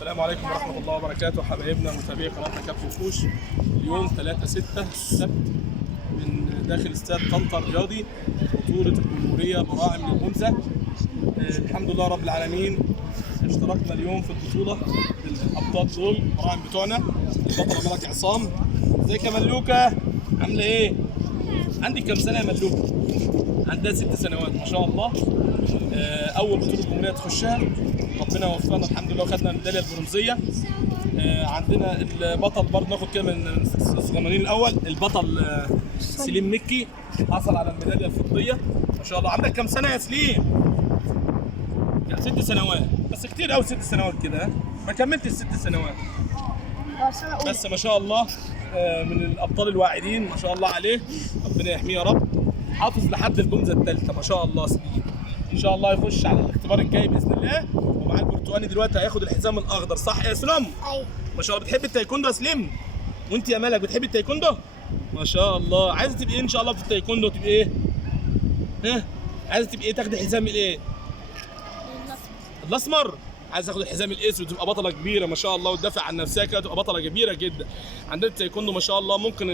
السلام عليكم ورحمة الله وبركاته حبايبنا متابعي قناتنا كابتن كوش. اليوم 3/6 السبت من داخل استاد طنطا الرياضي، بطولة الجمهورية براعم للأنثى. الحمد لله رب العالمين اشتركنا اليوم في البطولة بالأبطال دول براعم بتوعنا. البطلة ملك عصام. ازيك يا ملوكة؟ عاملة ايه؟ عندك كام سنة يا ملوكة؟ عندها 6 سنوات ما شاء الله. أول بطولة جمهورية تخشها، ربنا وفقنا الحمد لله وخدنا الميدالية البرونزية. عندنا البطل برضه ناخد كده من الصغنانين الأول، البطل سليم مكي حصل على الميدالية الفضية ما شاء الله. عندك كام سنة يا سليم؟ 6 سنوات بس كتير أوي 6 سنوات كده، ما كملتش 6 سنوات بس ما شاء الله. من الأبطال الواعدين ما شاء الله عليه، ربنا يحميه يا رب. حافظ لحد الجمزة الثالثة ما شاء الله. سليم ان شاء الله يخش على الاختبار الجاي باذن الله، ومع البرتقالي دلوقتي هياخد الحزام الاخضر، صح يا سلام؟ ايوه ما شاء الله. بتحب التايكوندو يا سليم؟ وانت يا ملك بتحبي التايكوندو؟ ما شاء الله. عايزه تبقي ايه ان شاء الله في التايكوندو؟ تبقي ايه؟ ها؟ عايزه تبقي ايه؟ تاخدي حزام الايه؟ الاسمر. عايز تاخد الحزام الاسود وتبقى بطله كبيره ما شاء الله، وتدافع عن نفسها كده تبقى بطله كبيره جدا. عندنا التايكوندو ما شاء الله. ممكن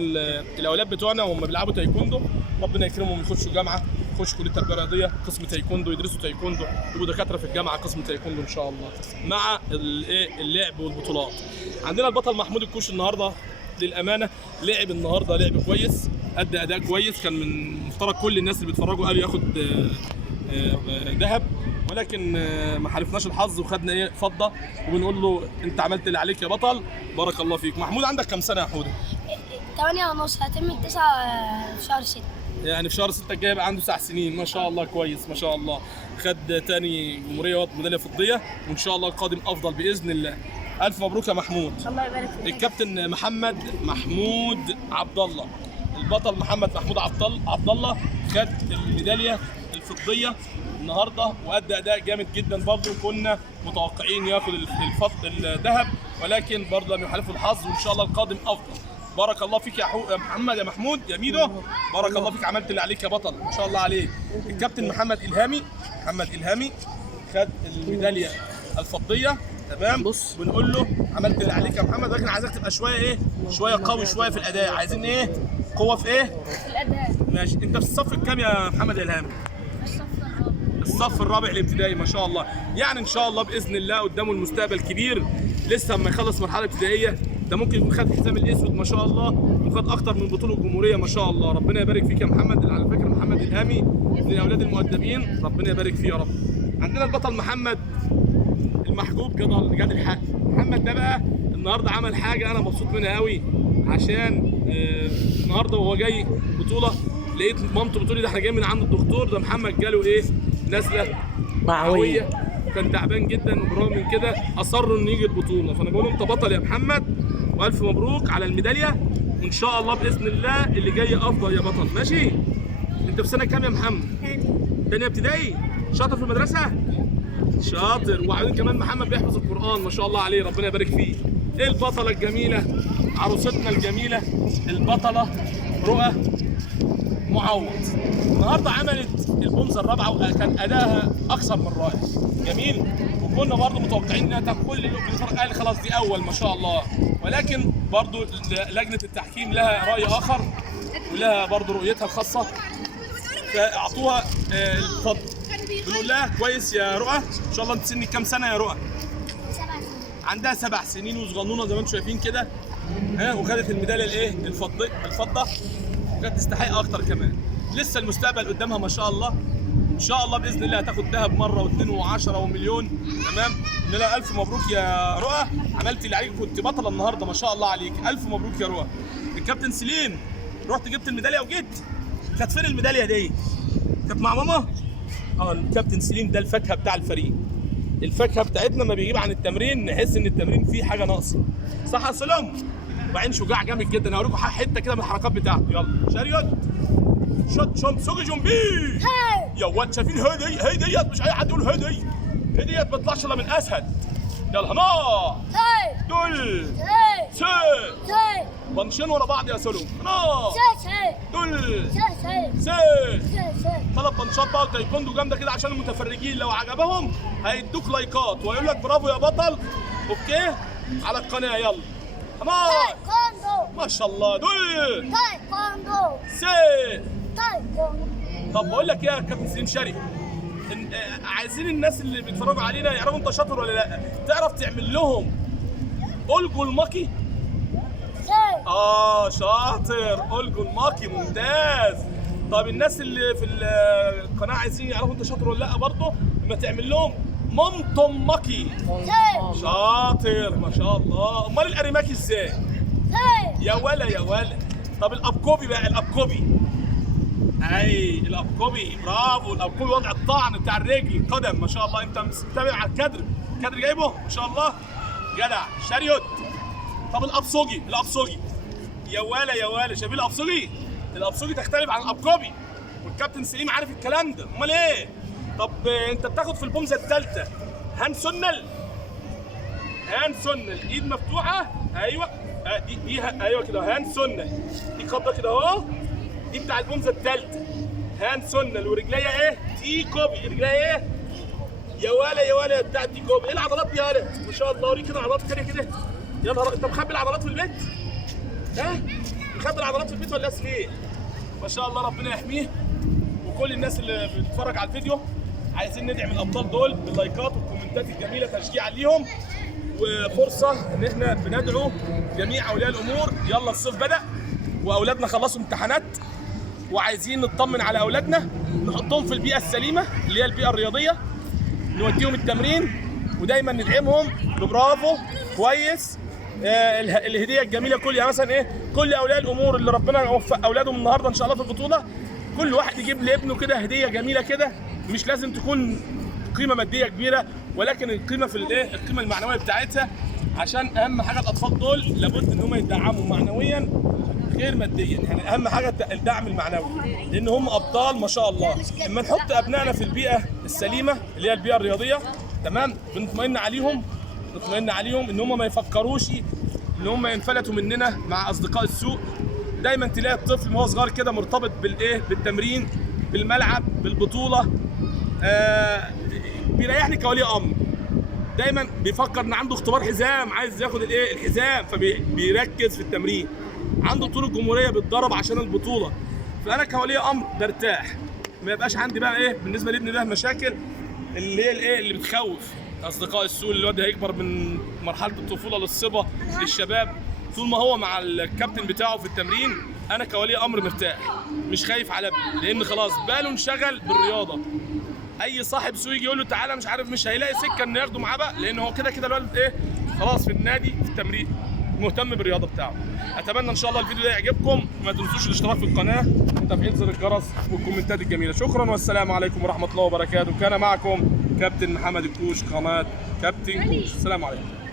الاولاد بتوعنا وهم بيلعبوا تايكوندو ربنا يكرمهم يخشوا جامعه، يخشوا كليه التربيه الرياضيه قسم تايكوندو، يدرسوا تايكوندو، يبقوا دكاتره في الجامعه قسم تايكوندو ان شاء الله، مع اللعب والبطولات. عندنا البطل محمود الكوش النهارده للامانه لعب النهارده لعب كويس، ادى اداء كويس. كان من مفترض كل الناس اللي بيتفرجوا قالوا ياخد ذهب، ولكن ما حالفناش الحظ وخدنا ايه فضه، وبنقول له انت عملت اللي عليك يا بطل، بارك الله فيك. محمود عندك كام سنه يا حوده؟ 8 ونص، هتم 9 في شهر 6. يعني في شهر 6 الجاي يبقى عنده 9 سنين ما شاء الله. كويس ما شاء الله. خد تاني جمهوريه واخد ميداليه فضيه، وان شاء الله القادم افضل باذن الله. الف مبروك يا محمود. الله يبارك فيك. الكابتن محمود عبد الله، البطل محمود عبد الله خد الميداليه الفضيه النهارده وادى اداء جامد جدا برضه. كنا متوقعين ياخد الذهب، ولكن برضه لم يحالفه الحظ، وان شاء الله القادم افضل. بارك الله فيك يا محمد يا محمود يا ميدو، بارك الله فيك، عملت اللي عليك يا بطل ما شاء الله عليك. الكابتن محمد الهامي خد الميداليه الفضيه تمام. بص بنقول له عملت اللي عليك يا محمد، لكن عايزك تبقى شويه قوي شويه في الاداء. عايزين ايه؟ قوه في ايه؟ في الاداء. ماشي. انت في الصف الكام يا محمد الهامي؟ الصف الرابع الابتدائي ما شاء الله. يعني ان شاء الله باذن الله قدامه المستقبل كبير، لسه اما يخلص مرحله ابتدائيه ده ممكن يكون خد الحزام الاسود ما شاء الله، وخد اكتر من بطوله جمهوريه ما شاء الله. ربنا يبارك فيك يا محمد. على فكره محمد الهامي من الاولاد المؤدبين، ربنا يبارك فيه يا رب. عندنا البطل محمد المحجوب جاد الحق. محمد ده بقى النهارده عمل حاجه انا مبسوط منها قوي، عشان النهارده وهو جاي بطوله لقيت مامته بتقول لي ده احنا جايين من عند الدكتور، ده محمد جاله ايه؟ نزله معويه، كان تعبان جدا، وبرغم من كده اصروا انه يجي البطوله. فانا بقول له انت بطل يا محمد، والف مبروك على الميداليه، وان شاء الله باذن الله اللي جاي افضل يا بطل. ماشي؟ انت في سنه كام يا محمد؟ تانية ابتدائي. شاطر في المدرسه؟ شاطر. وبعدين كمان محمد بيحفظ القران ما شاء الله عليه، ربنا يبارك فيه. ايه البطله الجميله عروستنا الجميله البطله رؤى معوض، النهارده عملت البونزه الرابعه وكان ادائها اكثر من رائع جميل. وكنا برضه متوقعين انها تاخد، كل قال خلاص دي اول ما شاء الله، ولكن برضه لجنه التحكيم لها راي اخر ولها برضه رؤيتها الخاصه، فاعطوها الفضل. بنقول لها كويس يا رؤى، ان شاء الله انت سنك كام سنه يا رؤى؟ 7 سنين. عندها 7 سنين وصغنونه زي ما انتم شايفين كده، وخدت الميداليه الايه؟ الفضه، وكانت تستحق اكتر كمان. لسه المستقبل قدامها ما شاء الله، ان شاء الله باذن الله هتاخد ذهب مره واثنين وعشرة ومليون تمام. نقول لها الف مبروك يا رؤى، عملتي اللي عليك، كنت بطله النهارده ما شاء الله عليك، الف مبروك يا رؤى. الكابتن سليم رحت جبت الميداليه وجيت، كانت فين الميداليه دي؟ كانت مع ماما؟ الكابتن سليم ده الفاكهه بتاع الفريق، الفاكهه بتاعتنا ما بيجيب عن التمرين نحس ان التمرين فيه حاجه ناقصه، صح يا سلام؟ وبعدين شجاع جامد جدا، هوريكم حته كده من الحركات بتاعته. يلا شاريوت شوت شوت سوقي جنبي يا واد. شايفين هي ديت مش اي حد يقول هي ديت ما تطلعش الا من اسهل. يلا هنا دول سي بنشين ورا بعض يا سلوم. هنا دول سي 3 بنشات بقى وتايكوندو جامده كده عشان المتفرجين لو عجبهم هيدوك لايكات ويقول لك برافو يا بطل، اوكي على القناه. يلا حمار تايكوندو ما شاء الله دول تايكوندو سي. تايكوندو. طب بقول لك ايه يا كابتن سليم شريف، عايزين الناس اللي بيتفرجوا علينا يعرفوا انت شاطر ولا لا. تعرف تعمل لهم ألجو الماكي؟ شاطر ألجو الماكي ممتاز. طب الناس اللي في القناه عايزين يعرفوا انت شاطر ولا لا برضه، لما تعمل لهم مامتوم ماكي. شاطر ما شاء الله. امال الاريماكي ازاي؟ يا ولا يا ولا. طب الابكوبي بقى، الابكوبي اي الابكوبي برافو. الابكوبي وضع الطعن بتاع الرجل القدم ما شاء الله. انت متابع على الكادر جايبه ما شاء الله جدع شاريوت. طب الابصوجي، الابصوجي يا ولا يا ولا. شايفين الابصوجي؟ الابصوجي تختلف عن الابكوبي والكابتن سليم عارف الكلام ده. امال ايه؟ طب انت بتاخد في البومزه الثالثه هان سنل. هان سنل ايد مفتوحه ايوه دي ايوه كده هان سنل. دي قبضه كده اهو، دي بتاع البومزه الثالثه هان سنل. ورجليا ايه؟ تي كوبي. رجليا ايه؟ يا ولا يا ولا بتاع دي كوبي. ايه العضلات دي يا ولا؟ ما شاء الله. وريك كده عضلات كده كده. يا نهار انت مخبي العضلات في البيت؟ ها؟ مخبي العضلات في البيت ولا ايه؟ ما شاء الله ربنا يحميه. وكل الناس اللي بتتفرج على الفيديو عايزين ندعم الابطال دول باللايكات والكومنتات الجميله تشجيعا ليهم، وفرصه ان احنا بندعو جميع اولياء الامور. يلا الصيف بدا واولادنا خلصوا امتحانات وعايزين نطمن على اولادنا، نحطهم في البيئه السليمه اللي هي البيئه الرياضيه، نوديهم التمرين ودايما ندعمهم ببرافو كويس. الهديه الجميله كل يعني مثلا ايه، كل اولياء الامور اللي ربنا يوفق اولادهم النهارده ان شاء الله في البطوله، كل واحد يجيب لابنه كده هديه جميله كده. مش لازم تكون قيمه ماديه كبيره، ولكن القيمه في الايه، القيمه المعنويه بتاعتها، عشان اهم حاجه الاطفال دول لابد ان هم يدعموا معنويا غير ماديا. يعني اهم حاجه الدعم المعنوي، لان هم ابطال ما شاء الله. لما نحط ابنائنا في البيئه السليمه اللي هي البيئه الرياضيه تمام، بنطمئن عليهم ان هم ما يفكروش ان هم ينفلتوا مننا مع اصدقاء السوء. دايما تلاقي الطفل وهو صغير كده مرتبط بالايه، بالتمرين، بالملعب، بالبطوله. بيريحني كولي امر. دايما بيفكر ان عنده اختبار حزام عايز ياخد الايه، الحزام، فبيركز في التمرين. عنده طول الجمهوريه بيتدرب عشان البطوله. فانا كولي امر برتاح، ما يبقاش عندي بقى ايه بالنسبه لابني ده مشاكل اللي هي الايه اللي بتخوف. اصدقاء السوء اللي الواد هيكبر من مرحله الطفوله للصبا للشباب، طول ما هو مع الكابتن بتاعه في التمرين انا كولي امر مرتاح، مش خايف على ابني، لان خلاص باله انشغل بالرياضه. اي صاحب سوء يجي يقول له تعالى مش عارف، مش هيلاقي سكه انه ياخده معاه بقى، لان هو كده كده الولد ايه خلاص في النادي في التمرين مهتم بالرياضه بتاعه. اتمنى ان شاء الله الفيديو ده يعجبكم، ما تنسوش الاشتراك في القناه وتفعيل زر الجرس والكومنتات الجميله. شكرا والسلام عليكم ورحمه الله وبركاته. كان معكم كابتن محمد الكوش، قناه كابتن كوش. السلام عليكم.